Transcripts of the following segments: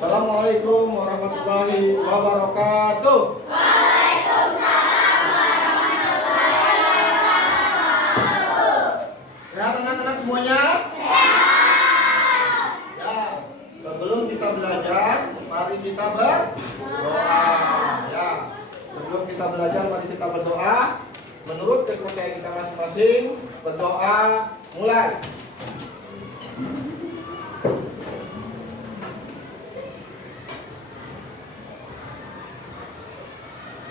Assalamualaikum warahmatullahi wabarakatuh. Waalaikumsalam warahmatullahi wabarakatuh. Sehat anak-anak semuanya? Sehat. Ya, sebelum kita belajar, mari kita berdoa. Ya, sebelum kita belajar, mari kita berdoa. Menurut kepercayaan kita masing-masing, berdoa mulai.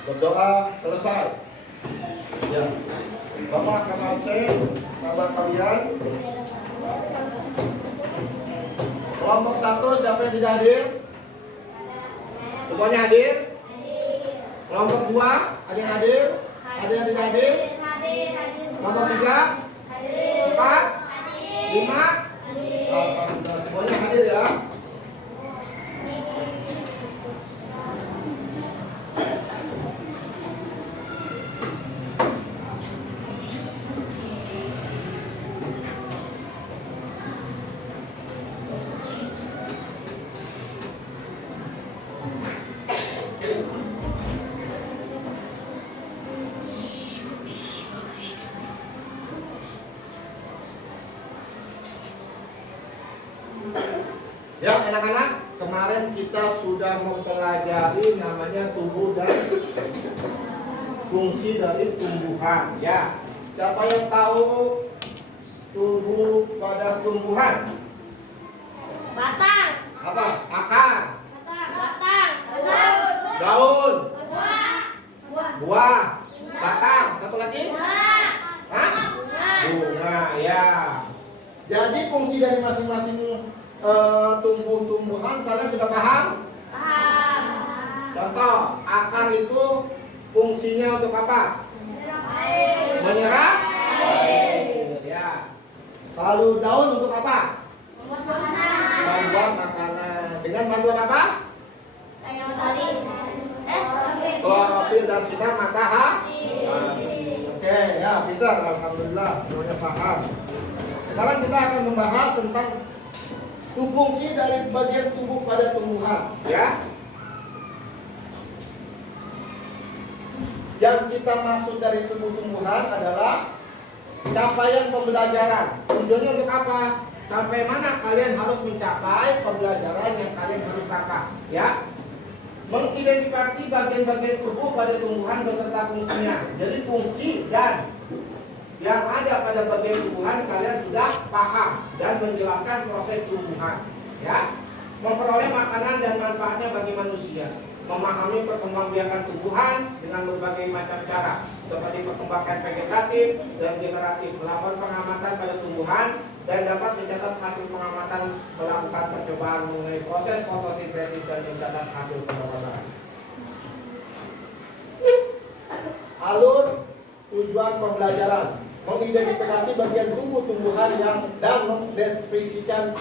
Berdoa selesai. Ya, Bapak akan absen, sahabat kalian. Kelompok 1 siapa yang tidak hadir? Semuanya hadir? Kelompok 2 ada yang hadir? Ada yang tidak hadir? Kelompok 3? 4? 5? Alhamdulillah, semuanya hadir ya. Ya anak-anak, kemarin kita sudah mempelajari namanya tumbuh dan fungsi dari tumbuhan. Ya, siapa yang tahu tumbuh pada tumbuhan? Batang. Apa? Akar, Batang. daun, Buah. buah, batang. Satu lagi? Hah? Bunga. Ya. Jadi fungsi dari masing-masing tumbuh-tumbuhan kalian sudah paham? Paham. Contoh, akar itu fungsinya untuk apa? Air. Menyerap air. Ya. Lalu daun untuk apa? Membuat makanan. Membuat makanan. Dengan bantuan apa? Kayak tadi. Klorofil dan sinar matahari. Oke, ya pintar. Alhamdulillah, semuanya paham. Sekarang kita akan membahas tentang fungsi dari bagian tubuh pada tumbuhan. Ya. Yang kita maksud dari tumbuh-tumbuhan adalah capaian pembelajaran. Tujuannya untuk apa? Sampai mana kalian harus mencapai pembelajaran yang kalian harus capai, ya? Mengidentifikasi bagian-bagian tubuh pada tumbuhan beserta fungsinya. Jadi fungsi dan yang ada pada bagian tumbuhan kalian sudah paham dan menjelaskan proses tumbuhan, ya. Memperoleh makanan dan manfaatnya bagi manusia. Memahami perkembangbiakan tumbuhan dengan berbagai macam cara, seperti perkembangan vegetatif dan generatif, melakukan pengamatan pada tumbuhan dan dapat mencatat hasil pengamatan, melakukan percobaan mengenai proses fotosintesis dan mencatat hasil pengamatan. Alur tujuan pembelajaran: mengidentifikasi bagian tubuh tumbuhan yang dan mendeskripsikan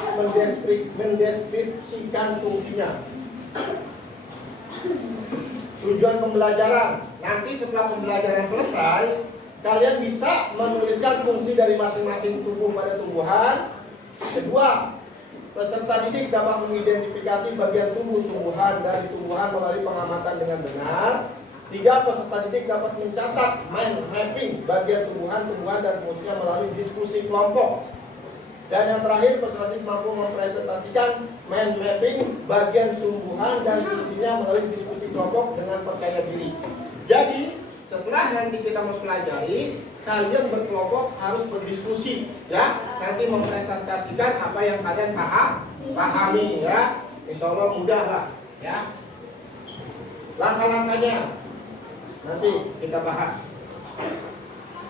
fungsinya. Tujuan pembelajaran, nanti setelah pembelajaran selesai, kalian bisa menuliskan fungsi dari masing-masing tubuh pada tumbuhan. Kedua, peserta didik dapat mengidentifikasi bagian tubuh tumbuhan dari tumbuhan melalui pengamatan dengan benar. Tiga, peserta didik dapat mencatat mind mapping bagian tumbuhan dan fungsinya melalui diskusi kelompok. Dan yang terakhir, peserta didik mampu mempresentasikan mind mapping bagian tumbuhan dan fungsinya melalui diskusi kelompok dengan percaya diri. Jadi, setelah nanti kita mempelajari, kalian berkelompok harus berdiskusi, ya. Nanti mempresentasikan apa yang kalian pahami, ya. Insya Allah mudah lah, ya. Langkah-langkahnya nanti kita bahas,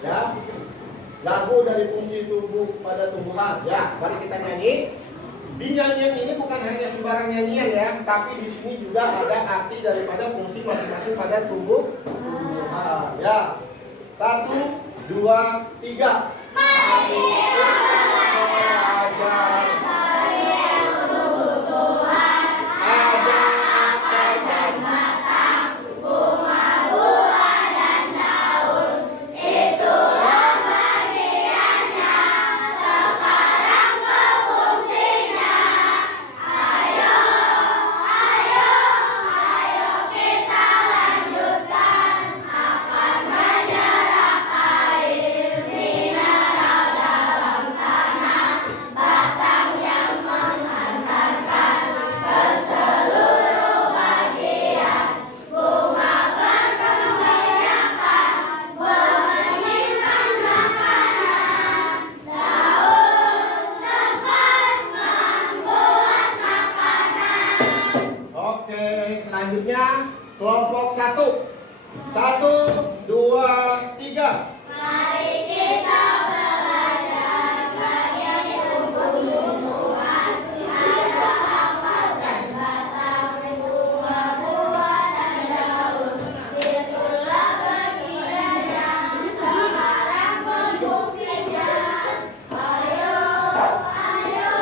ya. Lagu dari fungsi tubuh pada tumbuhan, ya. Mari kita nyanyi. Di nyanyian ini bukan hanya sembarang nyanyian, ya, tapi di sini juga ada arti daripada fungsi masing-masing pada tumbuhan, ya. 1, 2, 3. Kelompok 1. 1, 2, 3. Mari kita belajar bagian tumbuh-tumbuhan, ada akar dan batang, bunga-bunga dan daun. Itulah bagiannya, sekarang berfungsinya. Ayo, ayo,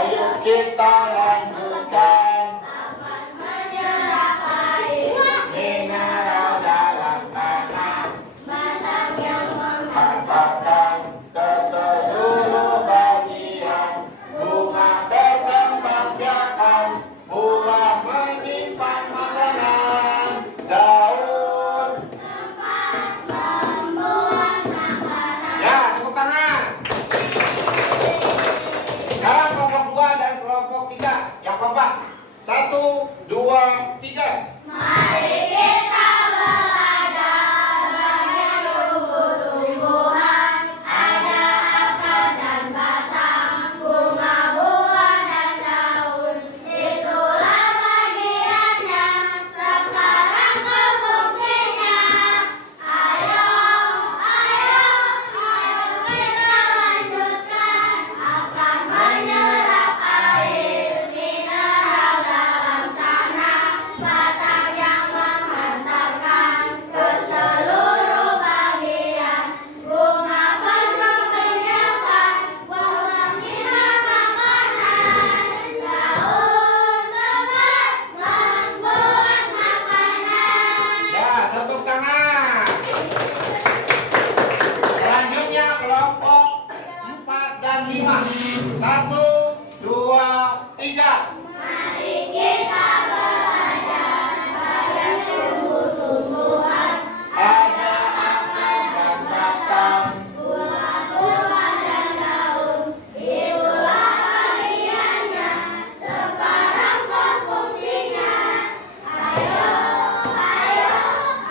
Ayo kita lanjutkan akan menyerap air, mineral dalam tanah, batang yang manfaatkan ke seluruh bagian. Bunga berkembang biakan, buah menyimpan makanan, daun. tempat membuat makanan. Ya, tepuk tangan. Sekarang kelompok 2 dan kelompok 3 yang kompak. 1, 2, 3. Mari kita belajar bagian tumbuh-tumbuhan, ada akar dan batang, bunga-bunga dan daun. Itulah bagiannya, sekarang berfungsinya. Ayo, ayo, ayo kita lanjutkan, akan menyerap air, mineral dalam tanah, batang yang menghantarkan ke seluruh bagian. Bunga berkembang biakan, buah menyimpan makanan, daun tempat membuat makanan. Ya, tepuk tangan. Selanjutnya kelompok 4 dan 5. 1, 2, 3. Mari kita belajar bagian tumbuh-tumbuhan, Ada akar dan batang, bunga-bunga dan daun. Itulah bagiannya, sekarang berfungsinya. Ayo, ayo,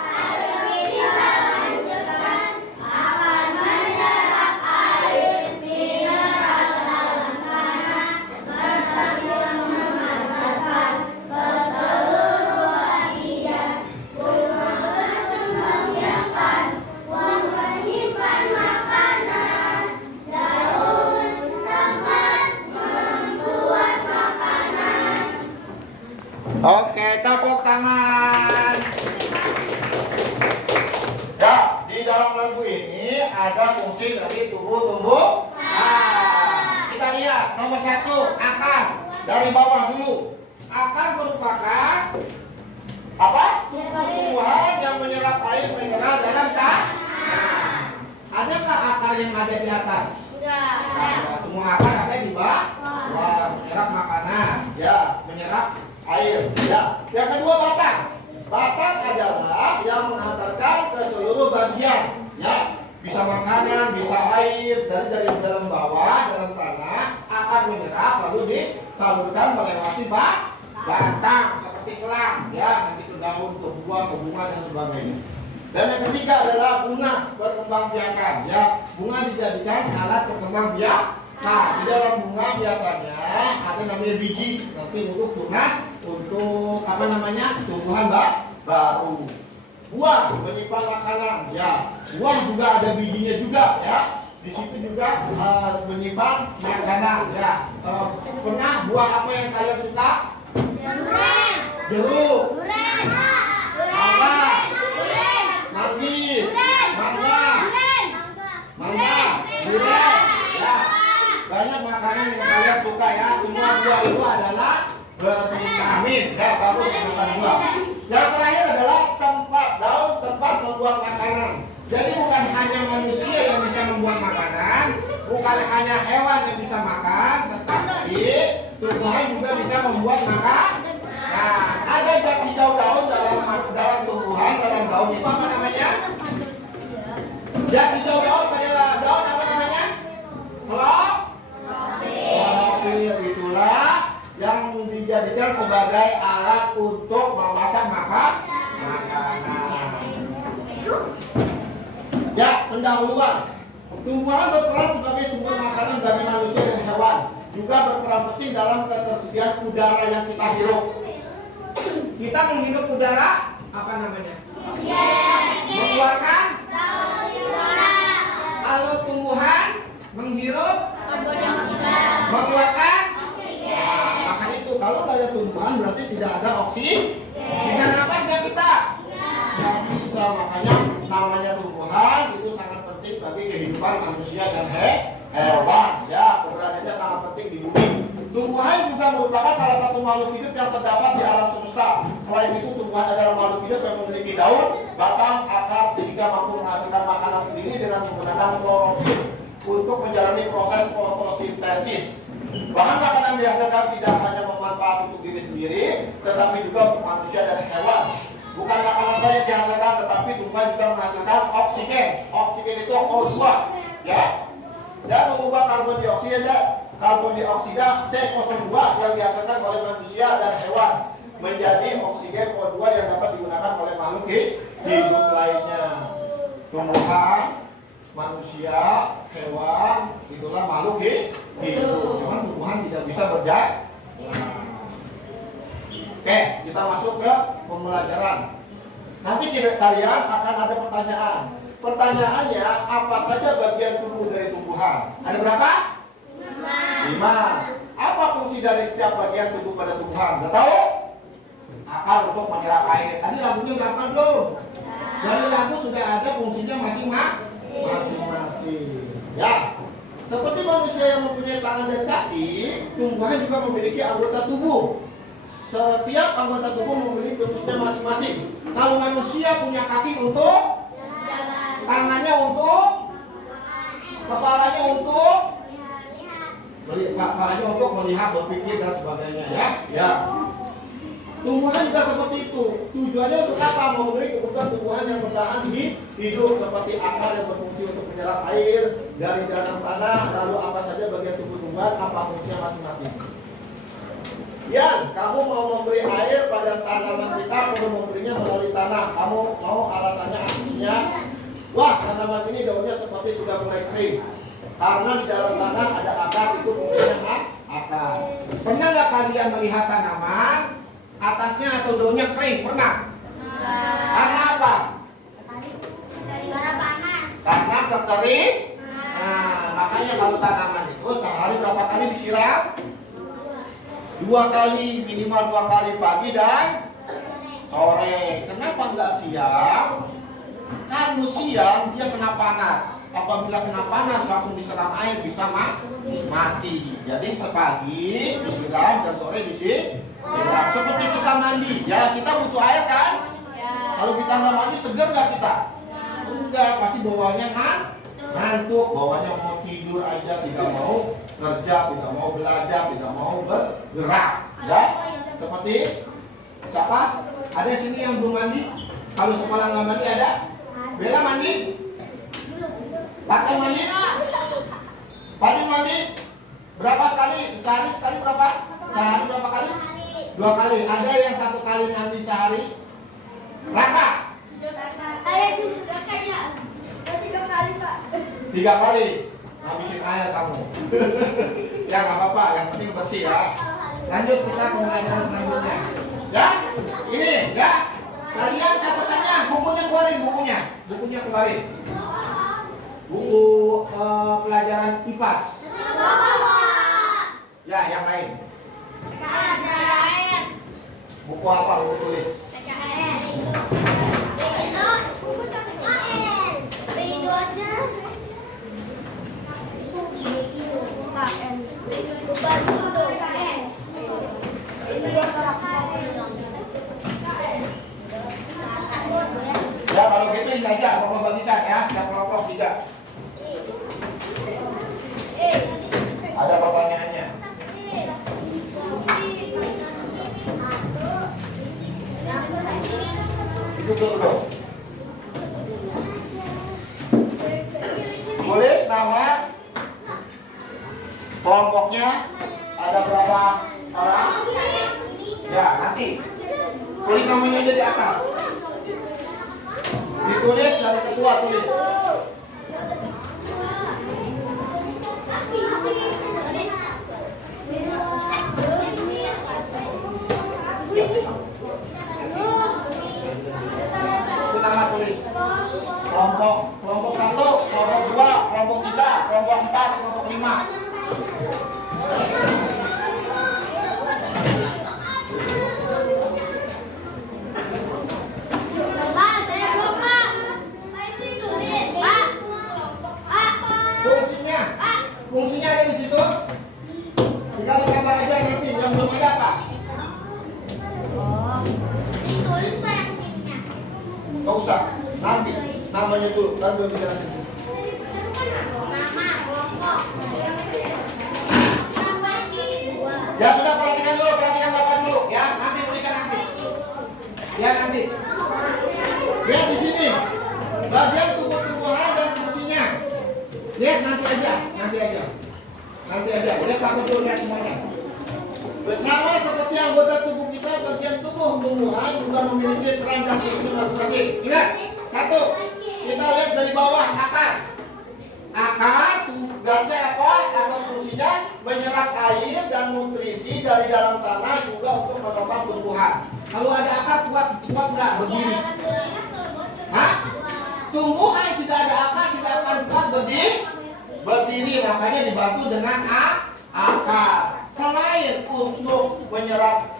ayo kita lanjutkan, akan menyerap air, mineral dalam tanah, batang yang menghantarkan ke seluruh bagian. Bunga berkembang biakan, buah menyimpan makanan, daun tempat membuat makanan. Oke, tepuk tangan. Ya, di dalam lagu ini ada fungsi dari tumbuh-tumbuh. Nah, kita lihat nomor 1, akar. Dari bawah dulu. Akar merupakan apa? Tumbuh-tumbuhan yang menyerap air mineral dalam tanah. Adakah akar yang ada di atas? Nah, semua akar ada di bawah. Wah, menyerap makanan, ya, menyerap air, ya. Yang kedua batang. Batang adalah yang menghantarkan ke seluruh bagian, ya. Bisa makanan, bisa air dari dalam bawah, dalam tanah akan menyerap lalu disalurkan melewati batang seperti selang, ya, nanti ke daun, ke buah, ke bunga dan sebagainya. Dan yang ketiga adalah bunga berkembang biakan, ya. Bunga dijadikan alat berkembang biak. Nah, di dalam bunga biasanya ada namanya biji, nanti untuk tunas, untuk apa namanya, tumbuhan baru. Buah menyimpan makanan, ya. Buah juga ada bijinya juga, ya. Di situ juga menyimpan makanan, ya. Pernah buah apa yang kalian suka? Jeruk, mangga, manggis, mangga, durian, ya. Banyak makanan yang kalian suka, ya. Semua buah itu adalah bervitamin, ya, bagus untuk buah. Yang terakhir adalah daun tempat membuat makanan. Jadi bukan hanya manusia yang bisa membuat makanan, bukan hanya hewan yang bisa makan, tetapi tumbuhan juga bisa membuat makanan. Nah, ada zat hijau daun dalam tumbuhan, dalam daun itu apa namanya? Zat hijau daun pada daun apa namanya? Klorofil. Itulah yang dijadikan sebagai alat untuk memasak makanan. Ya, pendahuluan. Tumbuhan berperan sebagai sumber makanan bagi manusia dan hewan. Juga berperan penting dalam ketersediaan udara yang kita hirup. Kita menghirup udara apa namanya? Mengeluarkan. Kalau tumbuhan menghirup mengeluarkan. Nah, makanya itu kalau nggak ada tumbuhan berarti tidak ada oksigen. Bisa napas nggak kita? Nggak bisa. Makanya namanya tumbuhan itu sangat penting bagi kehidupan manusia dan hewan. Ya, keberadaannya sangat penting di bumi. Tumbuhan juga merupakan salah satu makhluk hidup yang terdapat di alam semesta. Selain itu, tumbuhan adalah makhluk hidup yang memiliki daun, batang, akar sehingga mampu menghasilkan makanan sendiri dengan menggunakan klorofil untuk menjalani proses fotosintesis. Bahan makanan dihasilkan tidak hanya bermanfaat untuk diri sendiri, tetapi juga untuk manusia dan hewan. Bukan makanan saja yang dihasilkan, tetapi tumbuhan juga menghasilkan oksigen. Oksigen itu O2, ya, dan mengubah karbon dioksida C02 yang dihasilkan oleh manusia dan hewan menjadi oksigen O2 yang dapat digunakan oleh makhluk hidup lainnya. Tumbuhan, manusia, hewan, itulah makhluk hidup. Cuman tumbuhan tidak bisa berjalan. Oke, kita masuk ke pembelajaran. Nanti kalian akan ada pertanyaan. Pertanyaannya, apa saja bagian tubuh dari tumbuhan? Ada berapa? 5. Apa fungsi dari setiap bagian tubuh pada tumbuhan? Udah tahu? Akar untuk menyerap air. Tadi lagunya udah hafal belum? Dari lagu sudah ada fungsinya masing-masing. Ya. Seperti manusia yang mempunyai tangan dan kaki, tumbuhan juga memiliki anggota tubuh. Setiap anggota tubuh memiliki fungsinya masing-masing. Kalau manusia punya kaki untuk, tangannya untuk, kepalanya untuk melihat, berpikir dan sebagainya, ya. Tumbuhan juga seperti itu. Tujuannya untuk apa? Memberi kebutuhan tumbuhan yang bertahan hidup seperti akar yang berfungsi untuk menyerap air dari dalam tanah. Lalu apa saja bagian tubuh tumbuhan, apa fungsinya masing-masing? Yan, kamu mau memberi air pada tanaman kita, perlu memberinya melalui tanah. Kamu mau alasannya artinya, wah, tanaman ini daunnya seperti sudah mulai kering. Karena di dalam tanah ada akar, itu fungsinya akar. Pernah nggak kalian melihat tanaman atasnya atau daunnya kering? Pernah? Karena apa? Karena panas. Karena kekering. Nah, makanya kalau tanaman itu sehari berapa kali disiram? 2 kali, minimal 2 kali pagi dan sore. Kenapa nggak siang? Kalau siang dia kena panas. Apabila kena panas langsung diseram air bisa mati. Jadi sepagi disiram dan sore disiram. Seperti kita mandi, ya kita butuh air kan? Kalau kita nggak mandi seger nggak kita? Enggak, pasti bawaannya ngantuk, bawaannya mau tidur aja, tidak mau kerja, tidak mau belajar, tidak mau bergerak. Ya, seperti siapa? Ada sini yang belum mandi? Kalau sekolah nggak mandi ada? Bella mandi? Pakai mandi? Padi mandi? Berapa sekali? Sehari sekali berapa? Sehari berapa kali? 2 kali. Ada yang 1 kali mandi sehari? Raka? Saya juga kayaknya 3 kali, Pak. 3 kali. Habisin air kamu. Ya nggak apa-apa, yang penting bersih ya. Lanjut kita ke pembelajaran selanjutnya. Ya, ini ya. Kalian catatannya, bukunya keluarin, bukunya keluarin. Buku pelajaran IPAS. Ya, yang lain. Buku apa? Buku tulis. Ya kalau gitu ini aja, Bapak bagikan ya, yang kelompok 3. Ada pertanyaannya. Itu dulu. Tulis nama kelompoknya, ada berapa orang? Ya, nanti tulis namanya aja di atas. Ditulis dari ketua tulis. Pak, saya belum, Pak. Pak, itu ditulis. Pak. Pak. Fungsinya, fungsinya ada di situ. Tinggal gambar aja nanti yang belum ada apa? Oh. Ditulis Pak yang ininya. Gak usah, nanti namanya tuh kan belum dijelasin. Nama, kelompok. Nama ini. Ya sudah, perhatikan Bapak dulu ya, nanti tulisan nanti. Ya nanti. Lihat di sini bagian tumbuh-tumbuhan dan fungsinya. Lihat nanti aja. Lihat aku dulu lihat semuanya. Bersama seperti anggota tubuh kita, bagian tubuh tumbuhan juga memiliki peran dan fungsi masing-masing. Ingat, satu, kita lihat dari bawah akar. Akar tugasnya apa atau fungsinya menyerap air dan nutrisi dari dalam tanah juga untuk menopang tumbuhan. Kalau ada akar kuat nggak berdiri? Hah? Tumbuhan tidak ada akar tidak akan kuat berdiri, makanya dibantu dengan akar. Selain untuk menyerap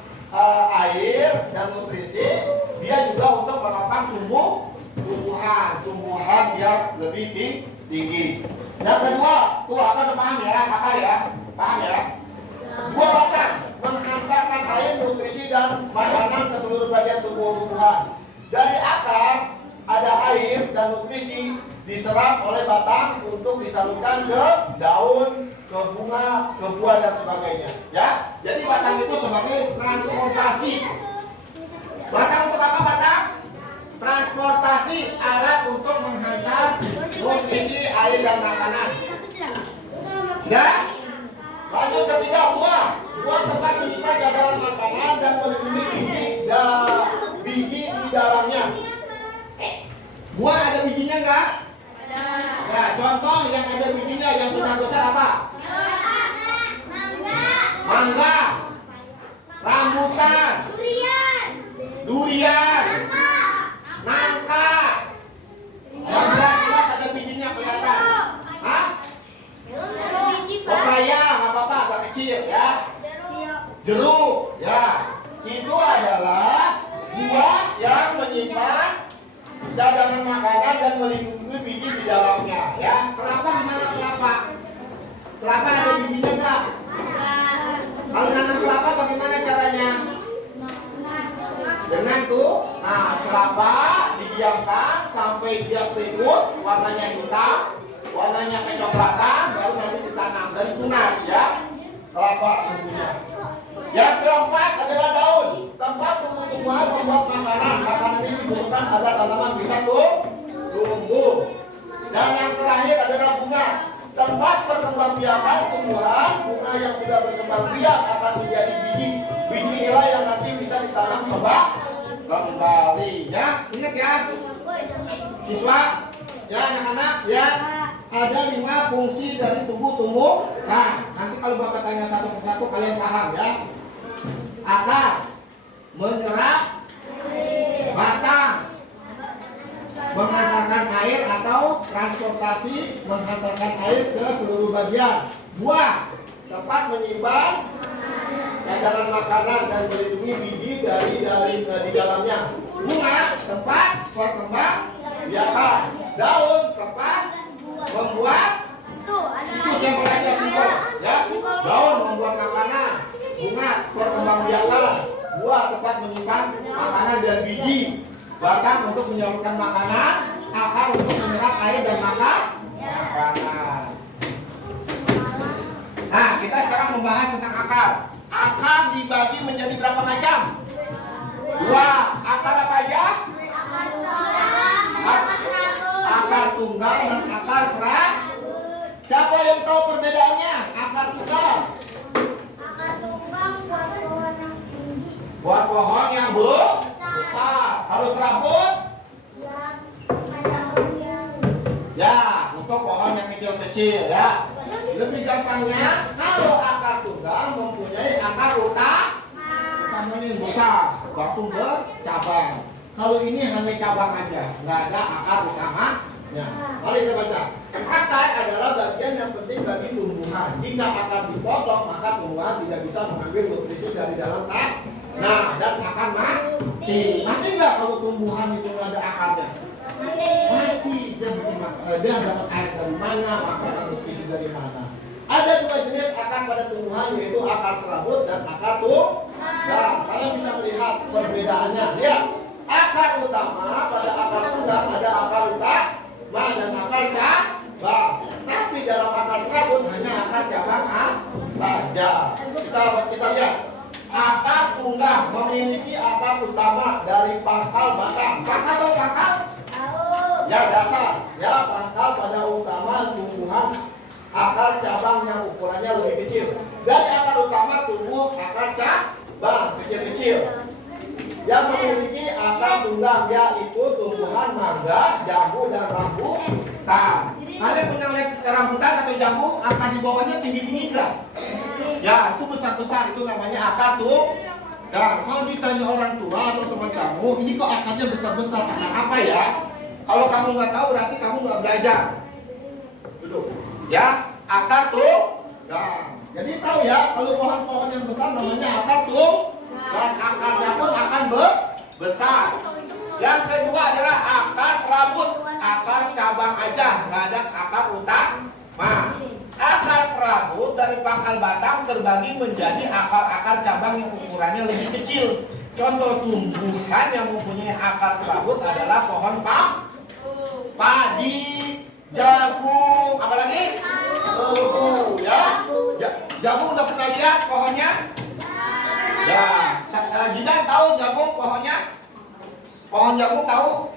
air dan nutrisi, dia juga untuk menopang tumbuhan biar lebih tinggi. Yang kedua, tuh akar paham ya, paham ya. Dua batang menghantarkan air, nutrisi dan makanan ke seluruh bagian tumbuhan. Dari akar ada air dan nutrisi diserap oleh batang untuk disalurkan ke daun, ke bunga, ke buah dan sebagainya. Ya, jadi batang itu sebagai transportasi. Batang untuk apa batang? Transportasi, alat untuk menghantar nutrisi, air dan makanan. Ya, lanjut ketiga buah. Buah tempat menyimpan jajaran makanan dan melindungi biji di dalamnya. Buah ada bijinya enggak? Ya, contoh yang ada bijinya yang besar-besar apa? Mangga, rambutan, durian, nangka. Yang jelas ada bijinya kelihatan. Hah? Pepaya, nggak apa-apa, agak kecil ya. Jeruk, ya. Itu adalah buah yang menyimpan cadangan makanan dan melindungi biji di dalamnya. Ya, kelapa gimana kelapa? Kelapa ada bijinya nggak? Kalau nanam kelapa bagaimana caranya? Dengan tuh, nah kelapa didiamkan sampai dia keriput, warnanya hitam, warnanya kecoklatan, baru nanti ditanam dari tunas ya. Kelapa tumbuhnya. Yang keempat adalah daun, tempat tumbuh-tumbuhan membuat makanan. Makanan ini dibutuhkan agar tanaman bisa tumbuh. Dan yang terakhir adalah bunga, tempat perkembangbiakan tumbuhan. Bunga yang sudah berkembang biak akan menjadi biji. Biji inilah yang nanti bisa ditanam kembali. Ya, ingat ya, siswa, ya anak-anak, ya. Ada 5 fungsi dari tubuh tumbuhan. Nanti kalau Bapak tanya satu persatu kalian paham ya. Akar menyerap, batang menghantarkan air atau transportasi menghantarkan air ke seluruh bagian. Buah tempat menyimpan cadangan makanan dan melindungi biji dari di dalamnya. Bunga tempat berkembang biakan. Daun tempat membuat itu sampel aja simpel ya. Daun membuat makanan, bunga perkembangbiakan, buah tempat menyimpan makanan dan biji, batang untuk menyalurkan makanan, akar untuk menyerap air dan makanan. Nah, kita sekarang membahas tentang akar. Akar dibagi menjadi berapa macam? 2. Akar apa aja? Akar tunggal dan akar serabut. Siapa yang tahu perbedaannya? Akar tunggal buat pohon yang besar. Harus serabut ya untuk pohon yang kecil-kecil ya. Lebih gampangnya kalau akar tunggal mempunyai akar utamanya yang besar langsung bercabang. Kalau ini hanya cabang aja, nggak ada akar utamanya. Mari kita baca. Akar adalah bagian yang penting bagi tumbuhan. Jika akar dipotong, maka tumbuhan tidak bisa mengambil nutrisi dari dalam tanah dan akan mati. Mati nggak kalau tumbuhan itu nggak ada akarnya? Mati. Dia dapat air dari mana, makanan nutrisi dari mana? Ada dua jenis akar pada tumbuhan, yaitu akar serabut dan akar tunggang. Kalian bisa melihat perbedaannya. Lihat, akar utama pada akar tunggang ada akar utama dan akar cabang. Tapi dalam akar serabut hanya akar cabang saja. Kita lihat. Akar tunggang memiliki akar utama dari pangkal batang. Pangkal atau pangkal? Ya, dasar. Ya, pangkal pada utama tumbuhan. Akar cabang yang ukurannya lebih kecil. Dari akar utama tumbuh akar cabang kecil-kecil yang memiliki akar tunggang, yaitu tumbuhan mangga, jambu, dan rambutan. Kalian pernah lihat rambutan atau jambu, akar di bawahnya tinggi-tinggi enggak? Ya, itu besar-besar, itu namanya akar tunggang. Kalau ditanya orang tua atau teman kamu, ini kok akarnya besar-besar, akar apa ya? Kalau kamu nggak tahu, berarti kamu nggak belajar. Duduk. Ya, akar tunggang. Jadi tahu ya, kalau pohon-pohon yang besar namanya akar tunggang, akarnya pun akan besar. Yang kedua adalah akar serabut, akar cabang aja, nggak ada akar utama. Akar serabut dari pangkal batang terbagi menjadi akar-akar cabang yang ukurannya lebih kecil. Contoh tumbuhan yang mempunyai akar serabut adalah pohon padi, jagung, apa lagi? Ya, jagung udah pernah lihat pohonnya? Ya, Jidan tahu jagung pohonnya? Pohon jagung tahu?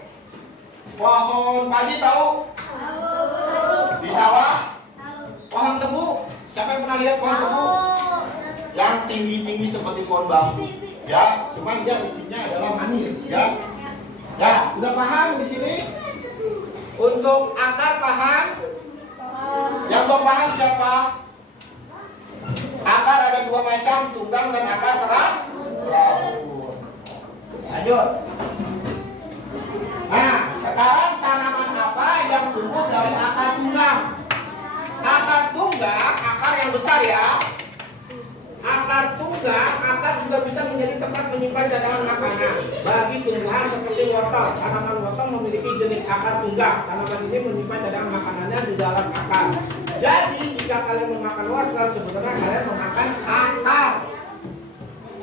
Pohon padi tahu? Di sawah? Pohon tebu? Siapa yang pernah lihat pohon tebu? Yang tinggi-tinggi seperti pohon bambu. Ya, cuman dia isinya adalah manis. Ya, ya, udah paham di sini? Untuk akar paham? Yang belum paham siapa? Akar ada dua macam, tunggang dan akar serabut. Lanjut. Nah, sekarang tanaman apa yang tumbuh dari akar tunggang? Akar tunggang, akar yang besar ya. Akar tunggang, akar juga bisa menjadi tempat menyimpan cadangan makanan bagi tumbuhan seperti wortel. Tanaman wortel memiliki jenis akar tunggang. Tanaman ini menyimpan cadangan makanannya di dalam akar. Jadi jika kalian memakan wortel, sebenarnya kalian memakan akar.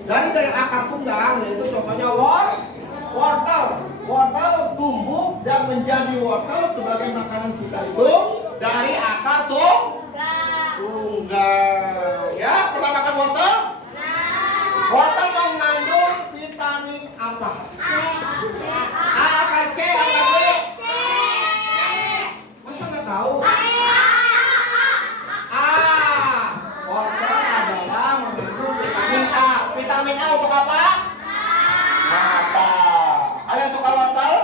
Dari akar tunggang, yaitu contohnya wortel. Wortel tumbuh dan menjadi wortel sebagai makanan kita itu dari akar tunggang. Ya, pernah makan wortel? Wortel mengandung vitamin apa? A apa C apa D? Masa nggak tahu? Wortel adalah mengandung vitamin A. Vitamin A untuk apa? Mata. Kalian suka wortel?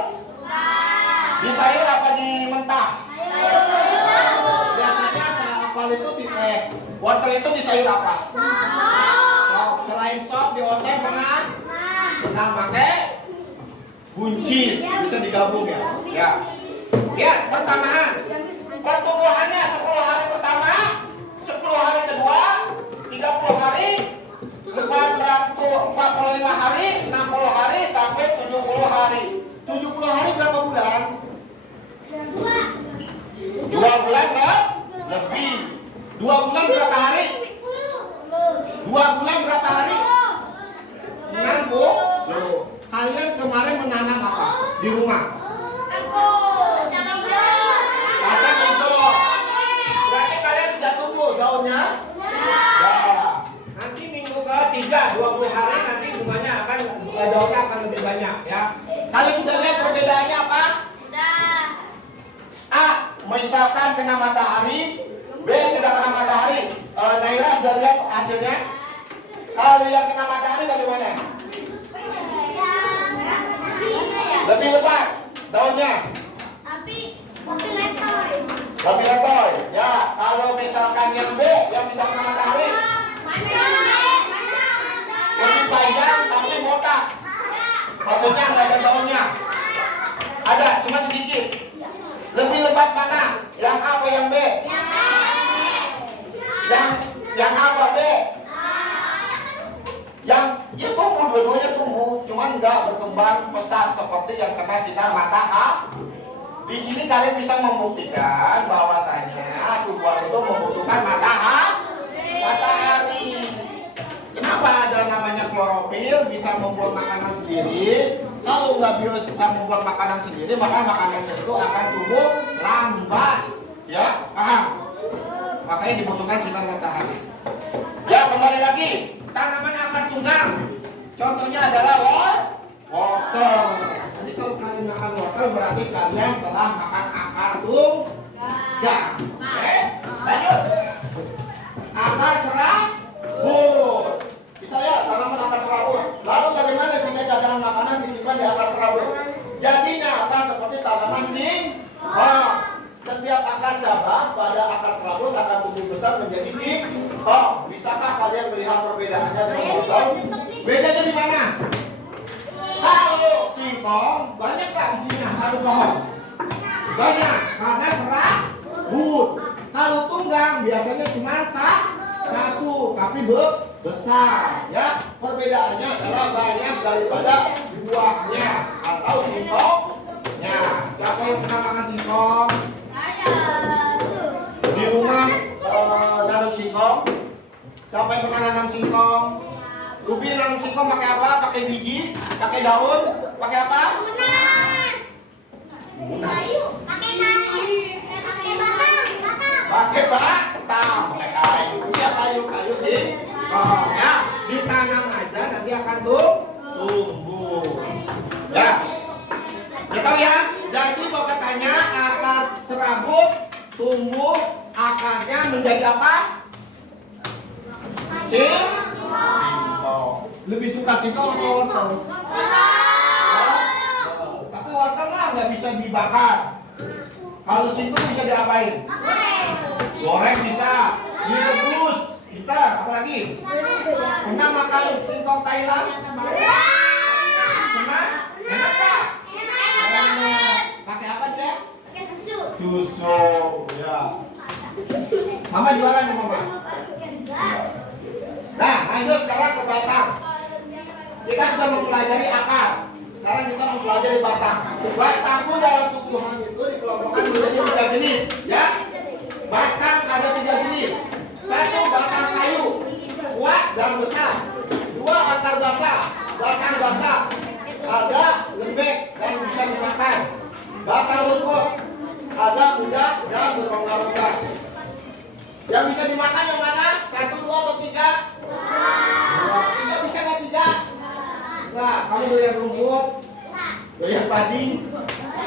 Di sayur apa di mentah? Biasanya apel itu wortel itu di sayur apa? Sop. Selain sop dioseng pernah? Pernah pakai buncis, bisa digabung ya. Ya. Lihat pertama. Pertumbuhannya 10 hari pertama, 10 hari kedua, 30 hari, 45 hari, 60 hari sampai 70 hari. 70 hari berapa bulan? 2 bulan lebih. 2 bulan berapa hari? 2 bulan berapa hari? 60. Kalian kemarin menanam apa di rumah? Kacang hijau. Berarti kalian sudah tumbuh daunnya? Ya. Nanti minggu ke-3, 20 hari nanti bunganya akan daunnya akan lebih banyak ya. Kalian sudah lihat perbedaannya apa? A, misalkan kena matahari, B tidak kena matahari. Naira sudah lihat hasilnya? Kalau yang kena matahari bagaimana? Lebih lebat daunnya. Lebih letoy. Ya, kalau misalkan yang B yang tidak kena matahari, lebih panjang tapi botak. Maksudnya nggak ada daunnya. Ada, cuma sedikit. Lebih lebat mana? Yang A apa yang B? Yang A apa B? Yang ya tumbuh, dua-duanya tumbuh, cuman nggak berkembang pesat seperti yang kena sinar matahari. Di sini kalian bisa membuktikan bahwasanya tumbuhan itu membutuhkan matahari. Kenapa ada namanya klorofil, bisa membuat makanan sendiri? Kalau nggak bisa membuat makanan sendiri, maka makanannya itu akan tumbuh lambat. Ya, paham? Makanya dibutuhkan sinar matahari. Ya, kembali lagi. Tanaman akar tunggang. Contohnya adalah wortel. Jadi kalau kalian makan wortel berarti kalian telah makan akar tunggang. Oke, lanjut. Akar serabut. Kita lihat tanaman akar serabut. Lalu bagaimana jika cadangan makanan disimpan di akar serabut? Jadinya apa? Seperti tanaman singkong. Setiap akar cabang pada akar serabut akan tumbuh besar menjadi singkong. Bisakah kalian melihat perbedaannya dengan wortel? Bedanya di mana? Kalau singkong banyak Pak isinya satu pohon. Banyak karena serabut. Kalau tunggang biasanya cuma satu tapi besar. Ya, perbedaannya adalah banyak daripada buahnya atau singkongnya. Siapa yang pernah makan singkong? Di rumah nanam singkong. Siapa yang pernah nanam singkong? Ruby nanam singkong pakai apa? Pakai biji? Pakai daun? Pakai apa? Pakai batang. Pakai kayu. Iya, kayu sih. Ya, ditanam aja nanti akan tumbuh. Ya. Kita lihat. Jadi Bapak tanya akar serabut tumbuh akarnya menjadi apa? Singkong. Lebih suka singkong atau wortel? Tapi wortel mah nggak bisa dibakar. Kalau singkong bisa diapain? Goreng bisa, direbus. Kita apalagi? Pernah makan singkong Thailand? Pernah? Enak tak? Pakai apa Cek? Susu. Ya. Mama jualan ya Mama? Nah, lanjut sekarang ke batang. Kita sudah mempelajari akar. Sekarang kita mempelajari batang. Batang pun dalam tumbuhan itu dikelompokkan menjadi 3 jenis. Ya. Batang ada 3 jenis. 1 batang kayu, kuat dan besar. 2 akar basah. Batang basah agak lembek dan bisa dimakan. Batang rumput agak mudah dan berongga-ongga. Yang bisa dimakan yang mana? 1, 2 atau 3? 3 bisa nggak 3? Nah, kamu doyan rumput, doyan padi,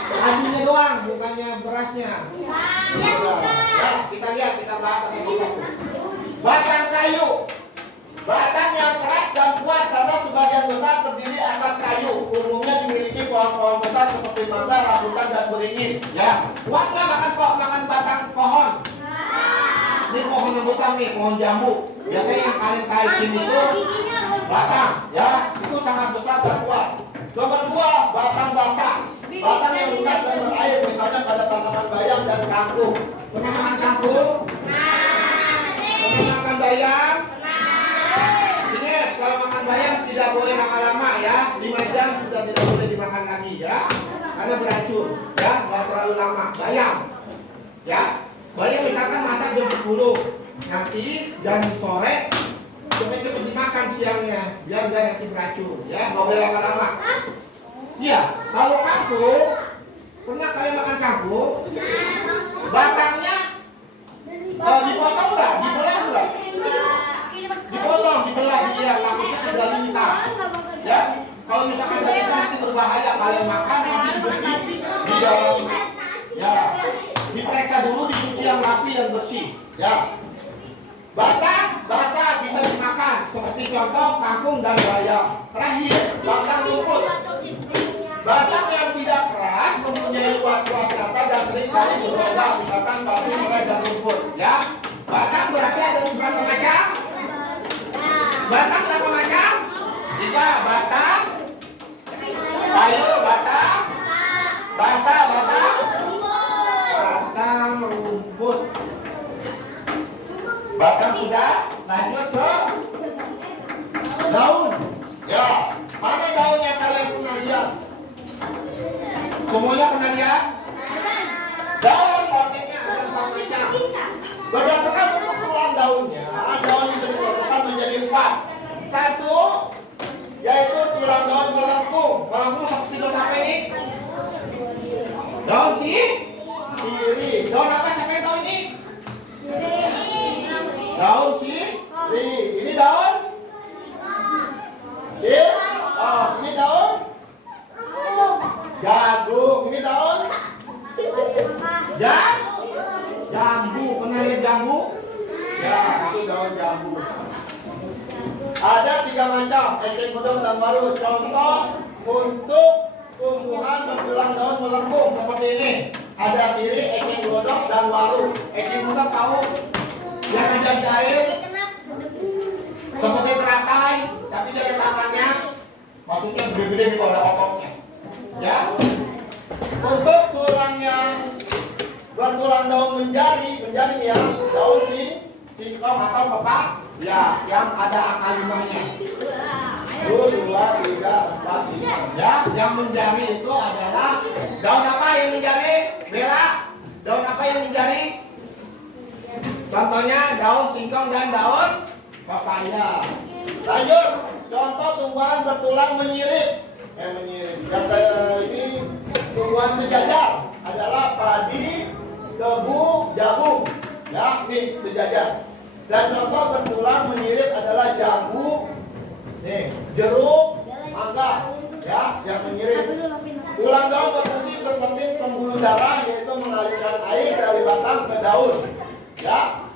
padinya doang, bukannya berasnya. Ya, kita lihat, kita bahas satu-satu. Batang kayu, batang yang keras dan kuat karena sebagian besar terdiri atas kayu. Umumnya dimiliki pohon-pohon besar seperti mangga, rambutan dan beringin. Ya, kuat nggak makan batang pohon? Ini pohon yang besar nih, pohon jambu. Biasanya yang kalian kaitin itu batang, ya, itu sangat besar dan kuat. Nomor 2, batang basah. Batang yang lunak dan berair, misalnya pada tanaman bayam dan kangkung. Pernah makan kangkung? Pernah makan bayam? Ingat, kalau makan bayam tidak boleh makan lama ya. 5 jam sudah tidak boleh dimakan lagi ya. Karena beracun, ya, nggak terlalu lama. Bayam, ya. Bayam misalkan masak jam 10, nanti jam sore cepet-cepet dimakan siangnya biar nggak nanti beracun, ya, nggak boleh lama-lama. Iya, kalau kangkung, pernah kalian makan kangkung? Batangnya dipotong nggak? Dibelah nggak? Dipotong, dibelah, dia takutnya ada lintah. Ya, kalau misalkan ada lintah nanti berbahaya. Kalian makan nanti di dalam, ya, diperiksa dulu, dicuci yang rapi dan bersih. Ya. Batang basah bisa dimakan, seperti contoh kangkung dan bayam. Terakhir, batang rumput. Batang yang tidak keras mempunyai luas-luas kata dan sering kali berongga, misalkan bambu, serai dan rumput. Ya, batang berarti ada beberapa macam. Batang berapa macam? 3. Batang kayu, batang basah, batang sudah lanjut ke daun. Ya, mana daun yang kalian pernah lihat? Semuanya pernah lihat? Daun motifnya ada 4 macam. Berdasarkan bentuk tulang daunnya, daun bisa dikelompokkan menjadi 4. Satu, yaitu tulang daun melengkung. Melengkung seperti daun apa ini? Daun sirih. Daun apa? Siapa yang tahu ini? Daun sirih. Ini daun? Oh, ini daun? Jagung. Ini daun? Jambu. Pernah lihat jambu? Ya, itu daun jambu. Ada 3 macam, eceng gondok dan waru. Contoh untuk tumbuhan bertulang daun melengkung seperti ini. Ada sirih, eceng gondok dan waru. Eceng gondok tahu? Yang ada di air seperti teratai, tapi dia ada tangannya. Maksudnya gede-gede gitu ada ototnya. Ya. Untuk tulang yang bertulang daun menjadi yang daun singkong atau pepak, ya, yang ada akar 5-nya. 1, 2, 3, 4, 5. Ya, yang menjadi itu adalah daun apa yang menjadi? Bella, daun apa yang menjadi? Contohnya daun singkong dan daun papaya. Lanjut, contoh tumbuhan bertulang menyirip. Yang ini tumbuhan sejajar adalah padi, tebu, jagung. Ya, ini sejajar. Dan contoh bertulang menyirip adalah jambu, nih, jeruk, mangga, ya, yang menyirip. Tulang daun berfungsi seperti pembuluh darah, yaitu mengalirkan air dari batang ke daun. Ya,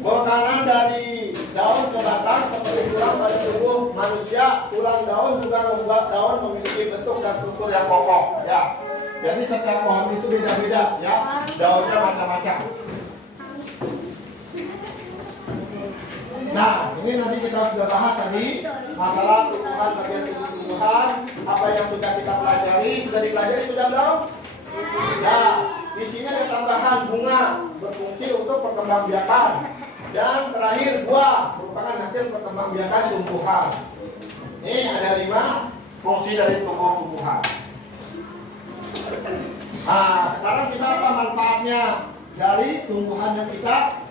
makanan dari daun ke batang seperti tulang pada tubuh manusia. Tulang daun juga membuat daun memiliki bentuk dan struktur yang kokoh. Ya, jadi setiap pohon itu beda-beda. Ya, daunnya macam-macam. Nah, ini nanti kita sudah bahas tadi masalah tumbuhan, bagian tumbuhan, apa yang sudah kita pelajari, sudah belum? Ya, di sini ada tambahan bunga berfungsi untuk perkembangbiakan, dan terakhir buah merupakan hasil perkembangbiakan tumbuhan. Ini ada 5 fungsi dari tumbuhan. Nah, sekarang kita apa manfaatnya dari tumbuhan yang kita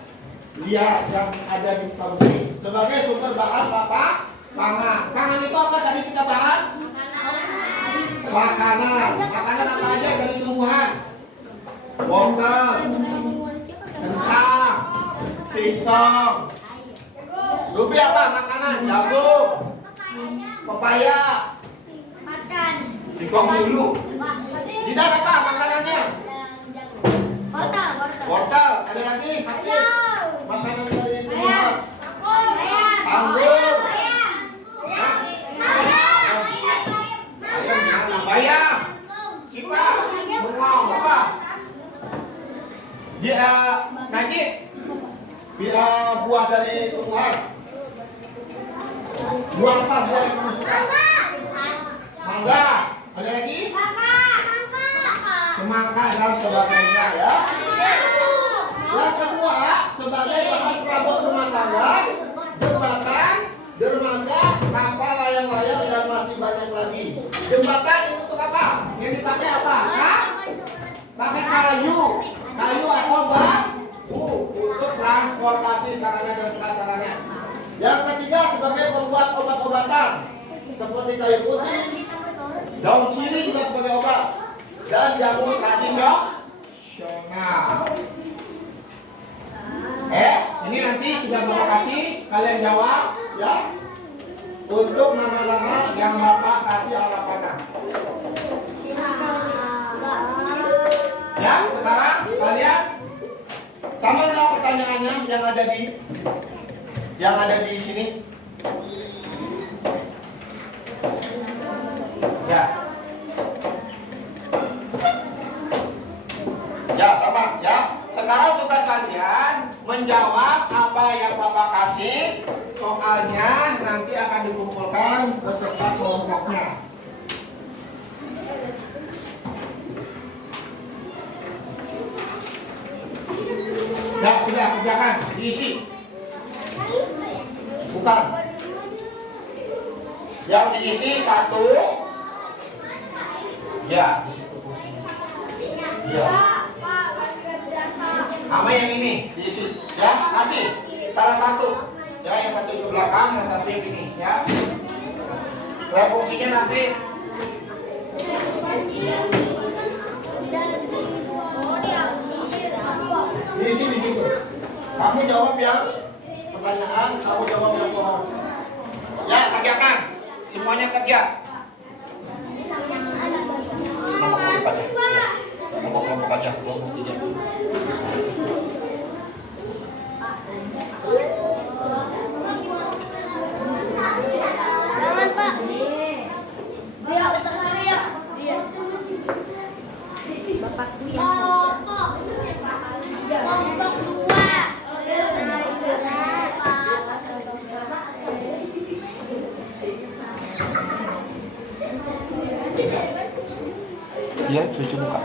lihat yang ada di muka bumi sebagai sumber bahan apa? Pangan. Pangan itu apa tadi kita bahas? Makanan. Makanan apa aja dari tumbuhan? Wortel, kentang, singkong. Ruby apa makanan? Jagung, pepaya, singkong dulu. Tidak apa makanannya? Wortel. Ada lagi? Makanan dari tumbuhan. Anggur. Bayam. Sipa. Bengong. Apa? Dia najib. Dia buah dari tumbuhan. Buah apa? Buah yang kamu suka? Mangga. Ada lagi? Semangka dan sebagainya, ya. Yang kedua, sebagai bahan perabot rumah tangga, jembatan, dermaga, kapal layang-layang, dan masih banyak lagi. Jembatan itu untuk apa? Yang dipakai apa? Pakai kayu atau bambu untuk transportasi sarana dan prasarana. Yang ketiga, sebagai pembuat obat-obatan seperti kayu putih, daun sirih juga sebagai obat, dan jamu tradisional. Ini nanti sudah Bapak kasih, kalian jawab ya. Untuk nama-nama yang Bapak kasih alamatnya. Ya, sekarang kalian sama dengan pertanyaannya yang ada di sini. Ya. Ya, sama ya. Sekarang tugas kalian menjawab apa yang Bapak kasih. Soalnya nanti akan dikumpulkan beserta kelompoknya. Ya, sudah kerjakan, diisi. Bukan. Yang diisi 1. Ya, di situ kursinya. Iya. Sama yang ini diisi. Ya, kasih. Salah satu. Ya, yang satu di belakang, yang satu yang ini. Ya. Kalau fungsinya nanti diisi di situ. Kamu jawab yang pertanyaan, kamu jawab yang pohon. Ya, kerjakan. Semuanya kerja. Kelompok aja, kelompok 3. Jangan, Pak. Bapakku yang kelompok 2. Iya, cuci muka.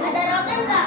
Ada rokok enggak?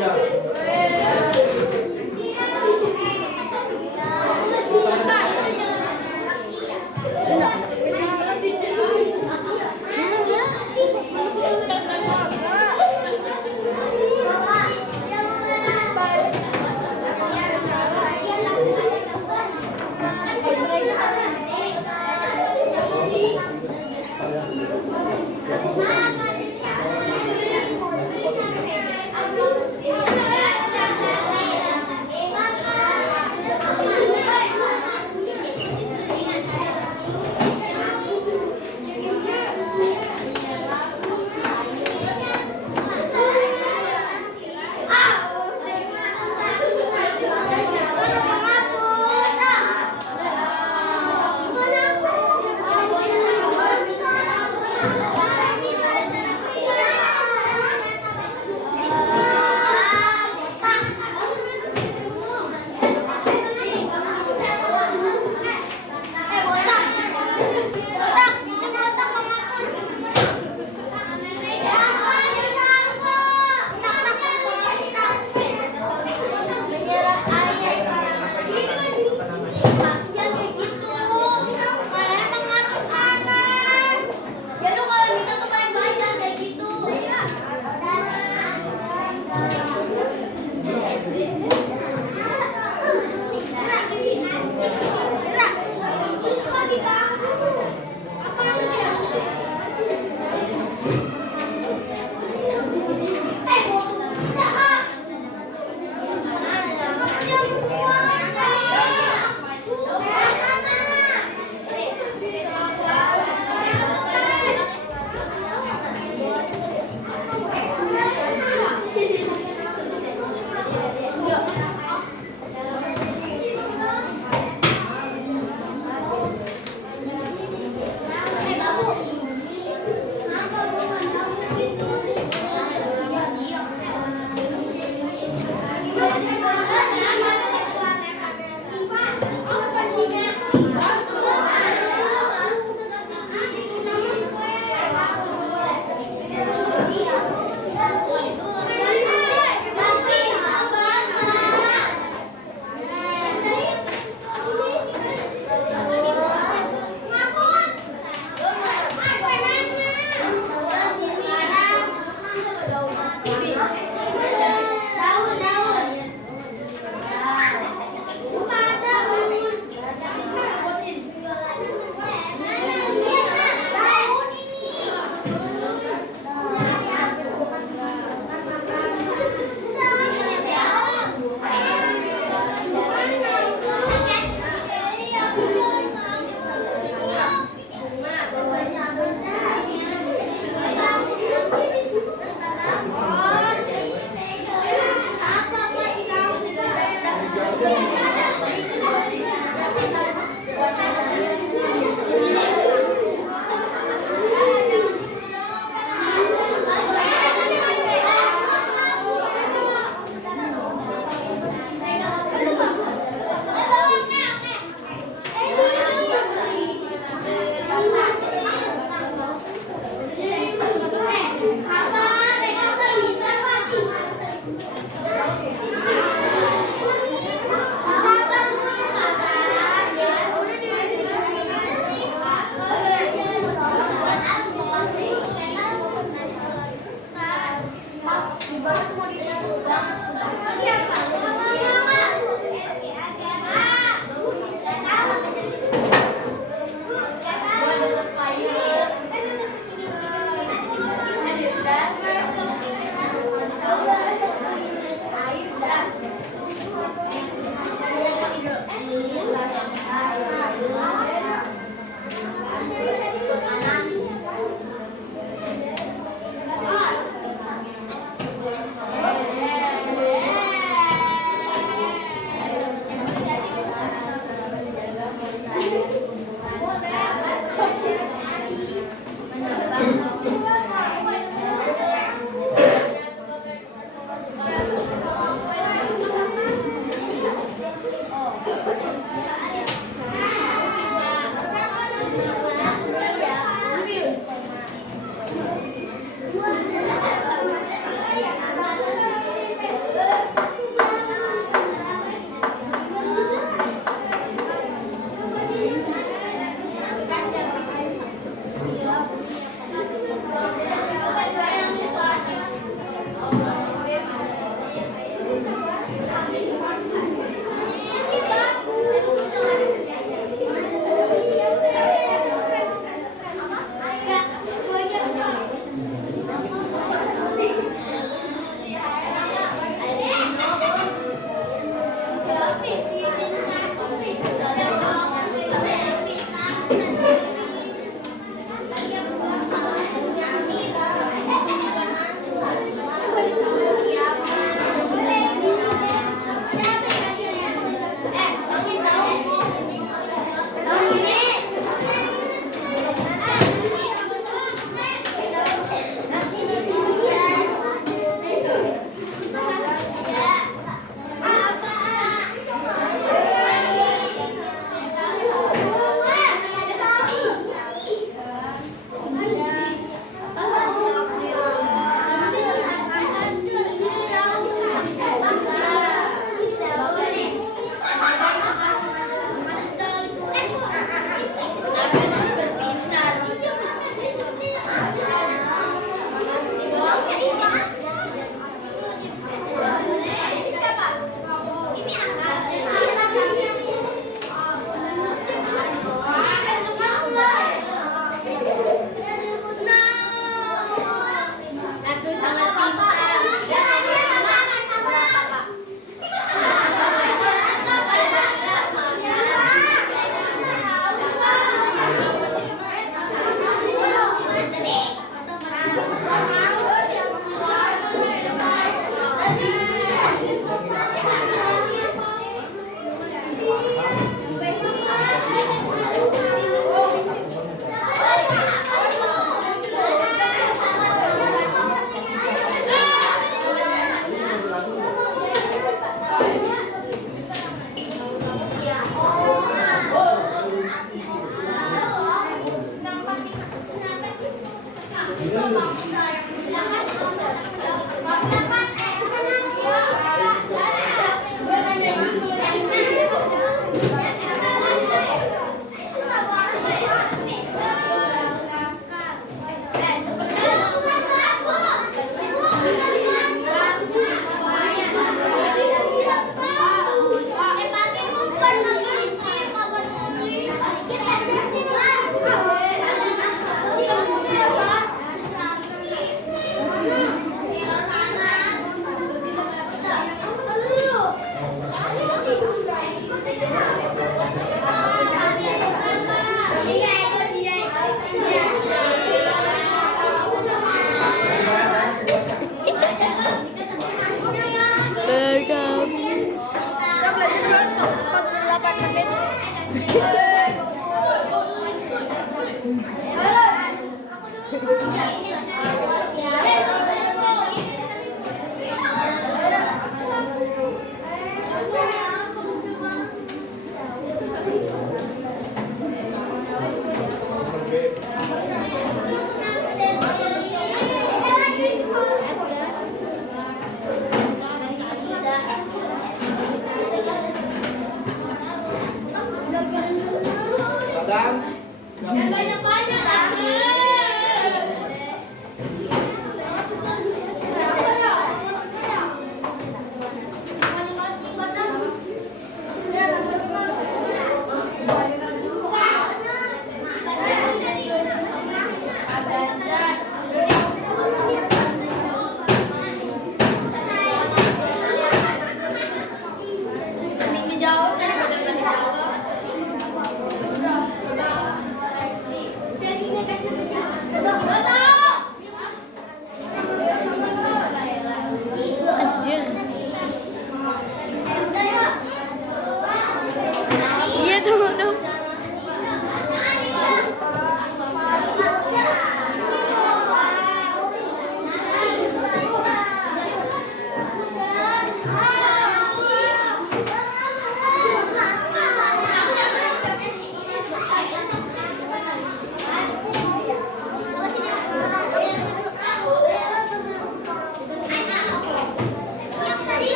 Iya. Ibu,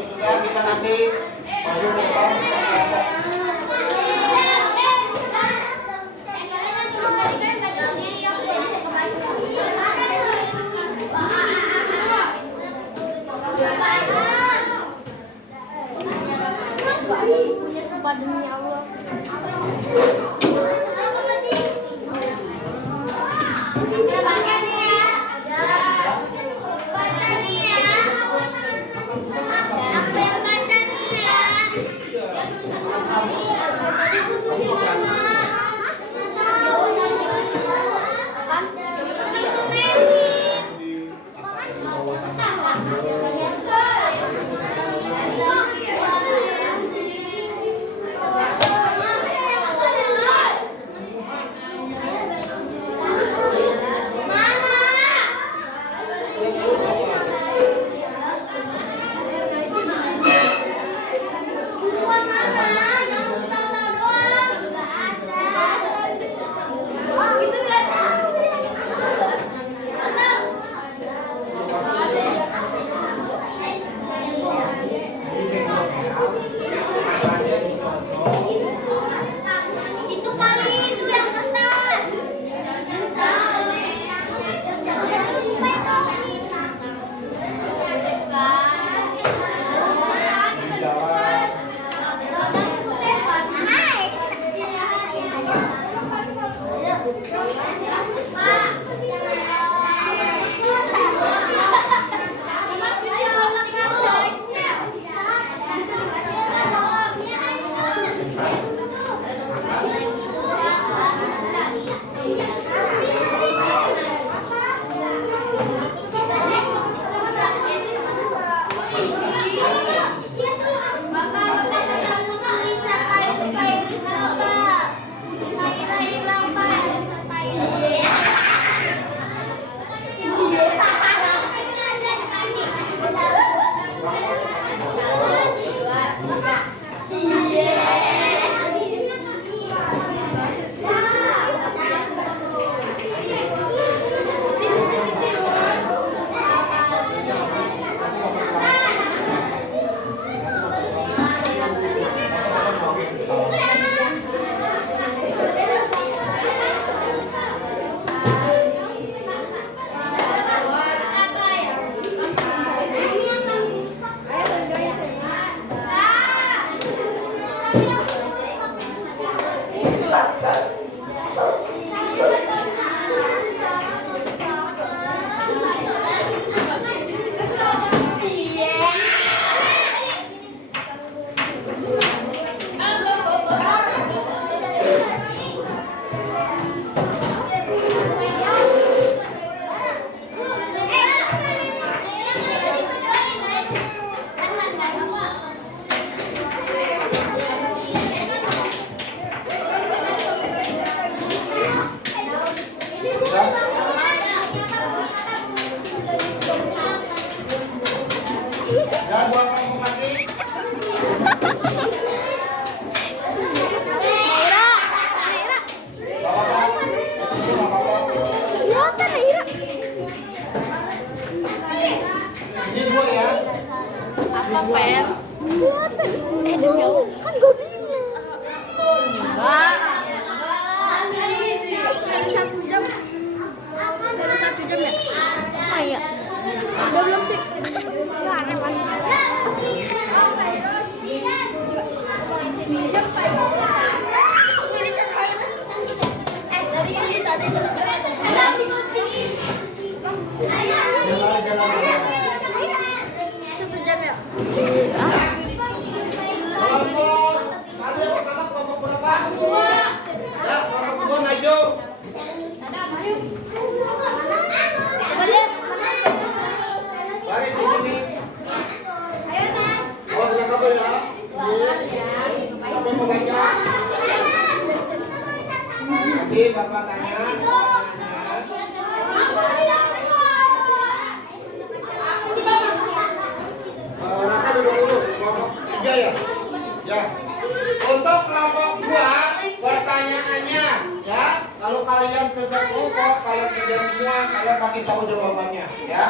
Kalau sudah kita nanti maju ke depan kelompok. Sumpah demi Allah. Dan buat kamu mati. Ini dua ya. Apa pens? Demi Allah, kan gue bingung. Dari 1 jam. Dari 1 jam ya? Oh iya. Udah belum sih? Satu jam ya? Kelompok tadi yang pertama kelompok berapa? Ya, kelompok 2 maju. Baris di sini. Awas ya kabel ya. Sampai mau baca. Nanti Bapak tanya. Raka duduk dulu, kelompok 3 ya? Ya. Untuk kelompok 2, pertanyaannya ya, kalau kalian tidak kelompok, kalian tidak semua, kalian pasti tahu jawabannya ya.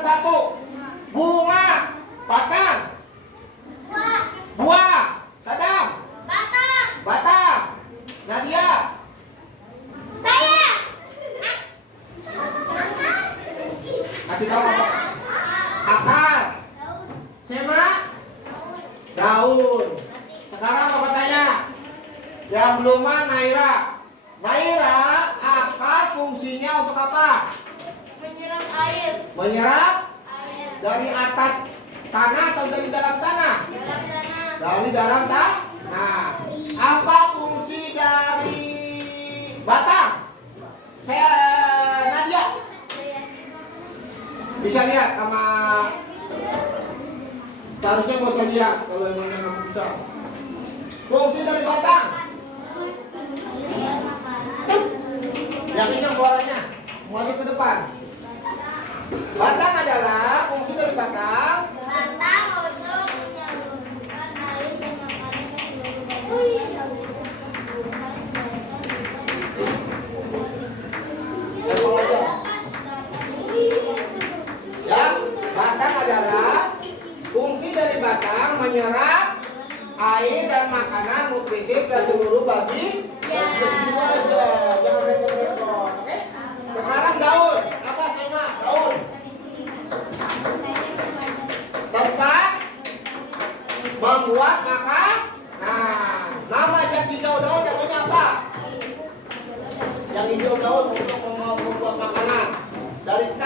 Kemudian 1. Bunga. Batang. Buah. Sadam. Batang. Nadia. Kasih tahu apa? Akar. Sema. Daun. Sekarang apa tanya? Yang belum Naira. Naira, akar fungsinya untuk apa? Menyerap air. Menyerap Air. dari atas tanah atau dari dalam tanah? Dalam tanah. Dari dalam tanah. Nah, apa fungsi dari batang? Nadia bisa lihat sama seharusnya nggak usah lihat kalau emangnya nggak bisa. Fungsi dari batang? Yang ini suaranya maju ke depan. Batang adalah fungsi dari batang. Batang untuk menyalurkan air dan makanan ke seluruh Telepon aja. Ya, batang adalah fungsi dari batang menyerap air dan makanan nutrisi ke seluruh bagian jiwa aja, jangan repot-repot, oke? Sekarang daun, apa Sema? Daun. Tempat membuat makan. Nah, nama jati hijau daun namanya apa? Yang hijau daun untuk membuat makanan. Dari K.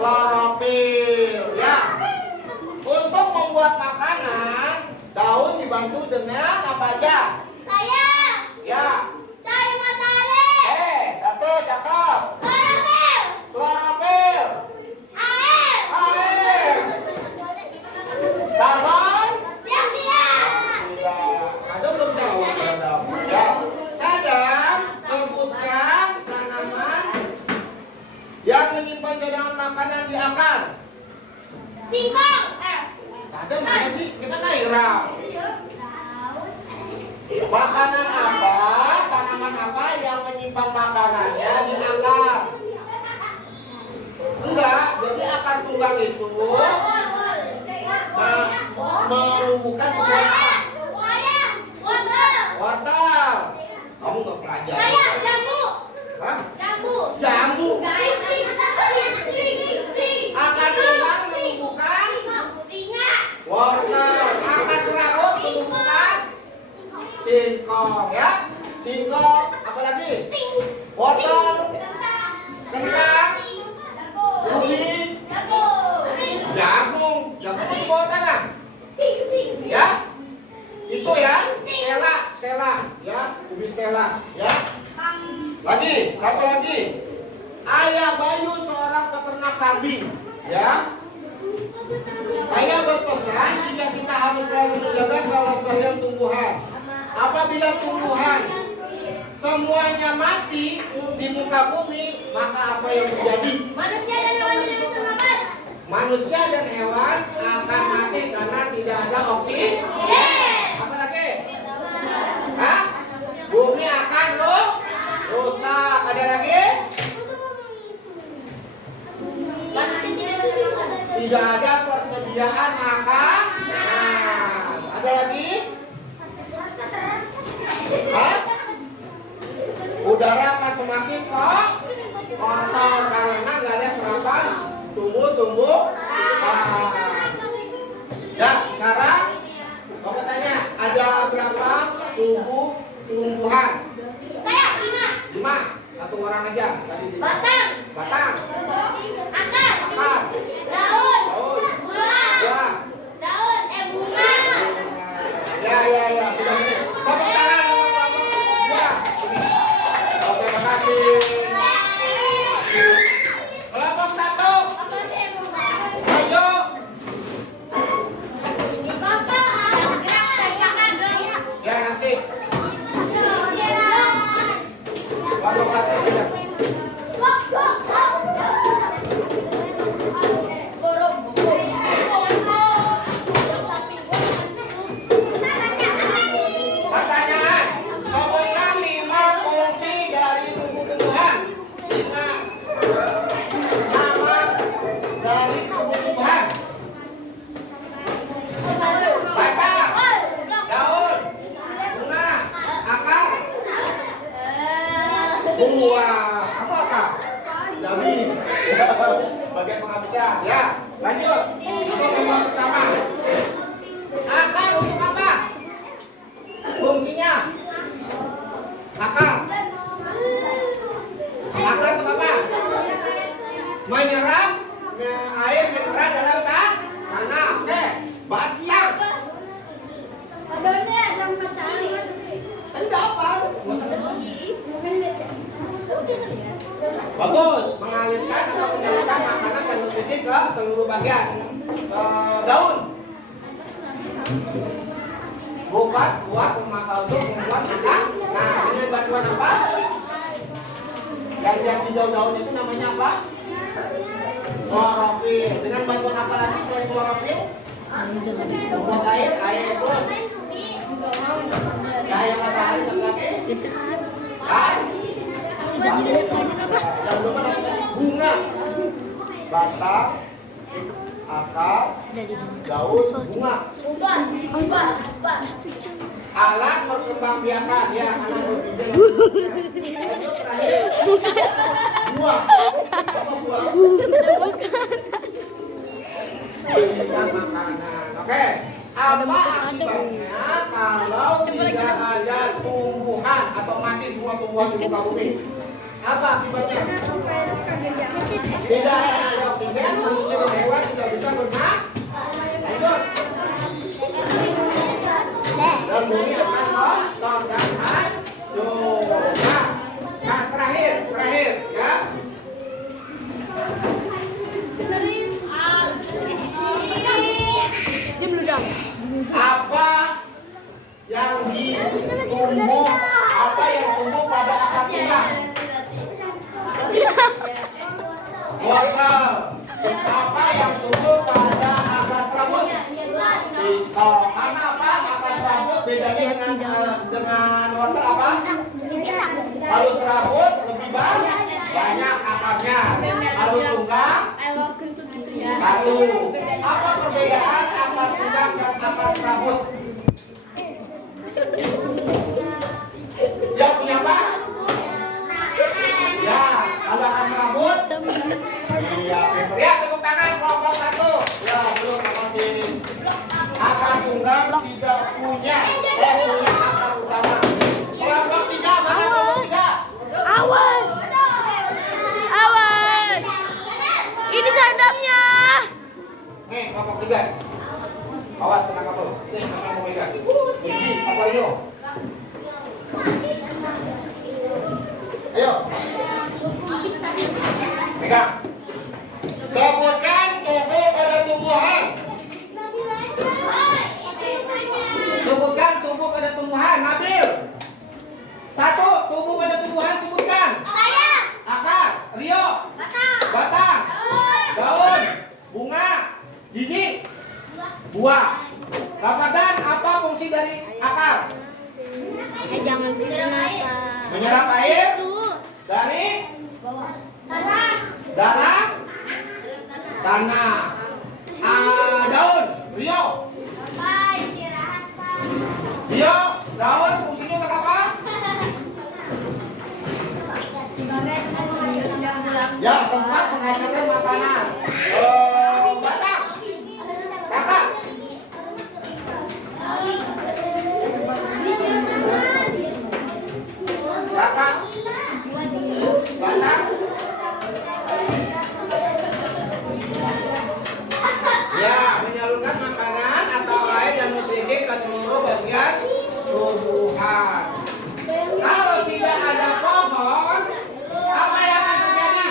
Klorofil, ya. Untuk membuat makanan, daun dibantu dengan apa aja? Saya. Ya. Cahaya matahari. 1 cakep. Klorofil. Klorofil. Air. Air. Karbon. Dioksida. Ada belum jawab? Ya. Sadam, sebutkan tanaman yang menyimpan cadangan makanan di akar. Singkong. Sadam mana sih? Kita Naira. Makanan apa? Tanaman apa yang menyimpan makanannya di akar? Enggak, jadi akar tunggang itu menumbuhkan buah. Wortel. Kamu nggak pelajari? Saya jambu. Hah? Jambu. Jambu. Akar tunggang menumbuhkan Singa. wortel. Akar serabut menumbuhkan singkong, ya. Singkong, apa lagi? Wortel, kentang, ubi, jagung. Jagung itu bawah tanah. Ya. Itu ya, stella, ya, ubi stella, ya. Lagi, satu lagi. Ayah Bayu seorang peternak kambing, ya. Ayah berpesan jika kita harus selalu menjaga kelestarian tumbuhan. Apabila tumbuhan semuanya mati di muka bumi, maka apa yang terjadi? Manusia dan hewan tidak bisa nafas. Manusia dan hewan akan mati karena tidak ada oksigen. Apa lagi? Hah? Bumi akan rusak. Ada lagi? Manusia tidak bisa makan. Tidak ada persediaan makan. Nah, ada lagi? Hah? Udara akan semakin kotor karena nggak ada serapan tumbuh-tumbuhan. Ya, sekarang aku tanya, ada berapa tumbuhan? Saya 5. Satu orang aja. Tadi Batang. batang, Akar. akar, Daun. daun, Buah. buah. Daun. Bunga. Ya. Sudah ini. Tepuk tangan untuk kelompok ya. Oke, makasih. Kelompok 1. Ayo. Bapak. Gerak tanyakan dong. Ya, nanti. Gerak. Kelompok 1 aja. Go. Buah. Apakah? Habis. Bagian penghabisan. Ya, lanjut. Untuk temuan pertama. Akar untuk apa? Fungsinya. Akar. Akar untuk apa? Menyerap air mineral dalam tanah. Oke. Batang. Enggak apa? Bagus, mengalirkan atau menyalurkan makanan dan nutrisi ke seluruh bagian daun. Buat untuk membuat makan. Nah, dengan bantuan apa? Yang di daun-daun itu namanya apa? Klorofil. Dengan bantuan apa lagi selain klorofil? Membuat air terus. Cahaya matahari satu lagi. Yang belum ada tadi bunga, batang, akar, daun, bunga. Alat perkembangbiakan ya anak berbijak. Terakhir buah. Apa buah? Makanan. Oke. Apa akibatnya kalau tidak ada tumbuhan atau mati semua tumbuhan di muka bumi? Apa akibatnya? Tidak akan ada oksigen, manusia dan hewan tidak bisa bernapas. Lanjut. Dan bumi akan kotor dan hancur. Nah, terakhir ya. Apa yang tumbuh pada akar tulang? Wortel. Apa yang tumbuh pada akar serabut? Karena apa? Akar serabut bedanya dengan wortel apa? Kalau serabut lebih banyak akarnya. Kalau tunggang satu. Apa perbedaan akar tunggang dan akar serabut? Dia punya apa? Ya, kalau akar serabut. Iya, ya tepuk tangan kelompok satu. Ya, belum makasih. Akar tunggang tidak punya akar utama. Kelompok tiga mana kelompok tiga? Awas. Ini sandapnya. Nih, kelompok tiga. Awas kena kapal. Nih, kelompok tiga. Ini apa ini? Ayo. Pegang. Sebutkan tubuh pada tumbuhan. Sebutkan tubuh pada tumbuhan. Nabil. Satu, tubuh pada tumbuhan sebutkan. Akar. Rio. Batang. Daun. Bunga. Biji. Buah. Ramadan, apa fungsi dari akar? Jangan Menyerap air dari tanah. Daun. Rio. Daun fungsinya untuk apa? Ya, tempat menghasilkan makanan. Batang. Kakak. Kakak. Batang. Ya, menyalurkan makanan atau air dan nutrisi ke seluruh bagian tumbuhan. Kalau tidak ada pohon, apa yang akan terjadi?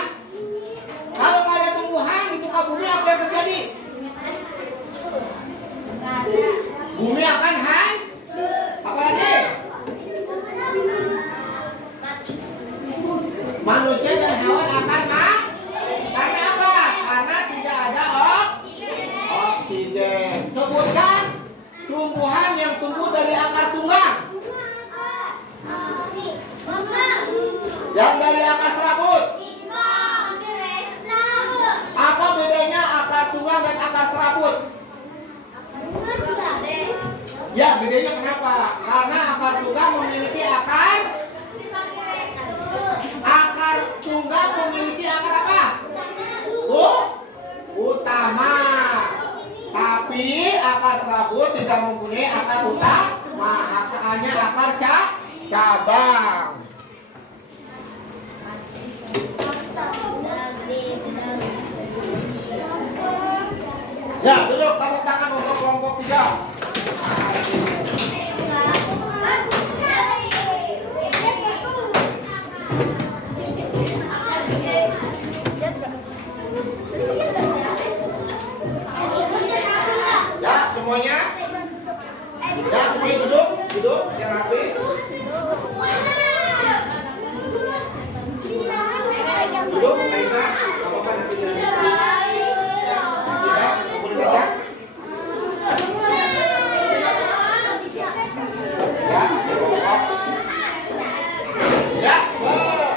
Kalau nggak ada tumbuhan di muka bumi, apa yang terjadi? Bumi akan hancur. Apalagi? Manusia dan hewan akan karena apa? Karena tidak ada oksigen. Sebutkan tumbuhan yang tumbuh dari akar tunggang. Yang dari akar serabut. Apa bedanya akar tunggang dan akar serabut? Ya, bedanya kenapa? Karena akar tunggang memiliki akar akar serabut tidak mempunyai akar utama, hanya akar cabang. Ya, duduk, tepuk tangan untuk kelompok 3. Ya, semuanya. Ya, semuanya duduk yang rapi. Duduk, Aisyah. Apa-apa nanti tidak, boleh datang. Ya,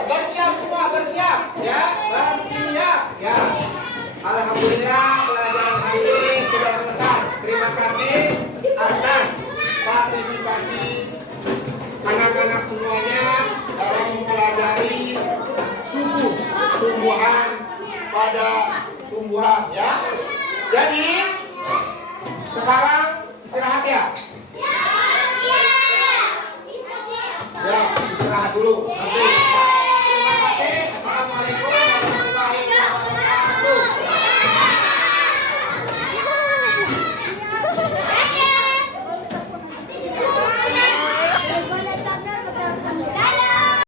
bersiap semua, bersiap. Ya, bersiap. Ya. Alhamdulillah pelajaran hari ini sudah selesai. Terima kasih atas partisipasi anak-anak semuanya dalam mempelajari tumbuhan pada tumbuhan ya. Jadi sekarang istirahat ya. Ya, istirahat dulu.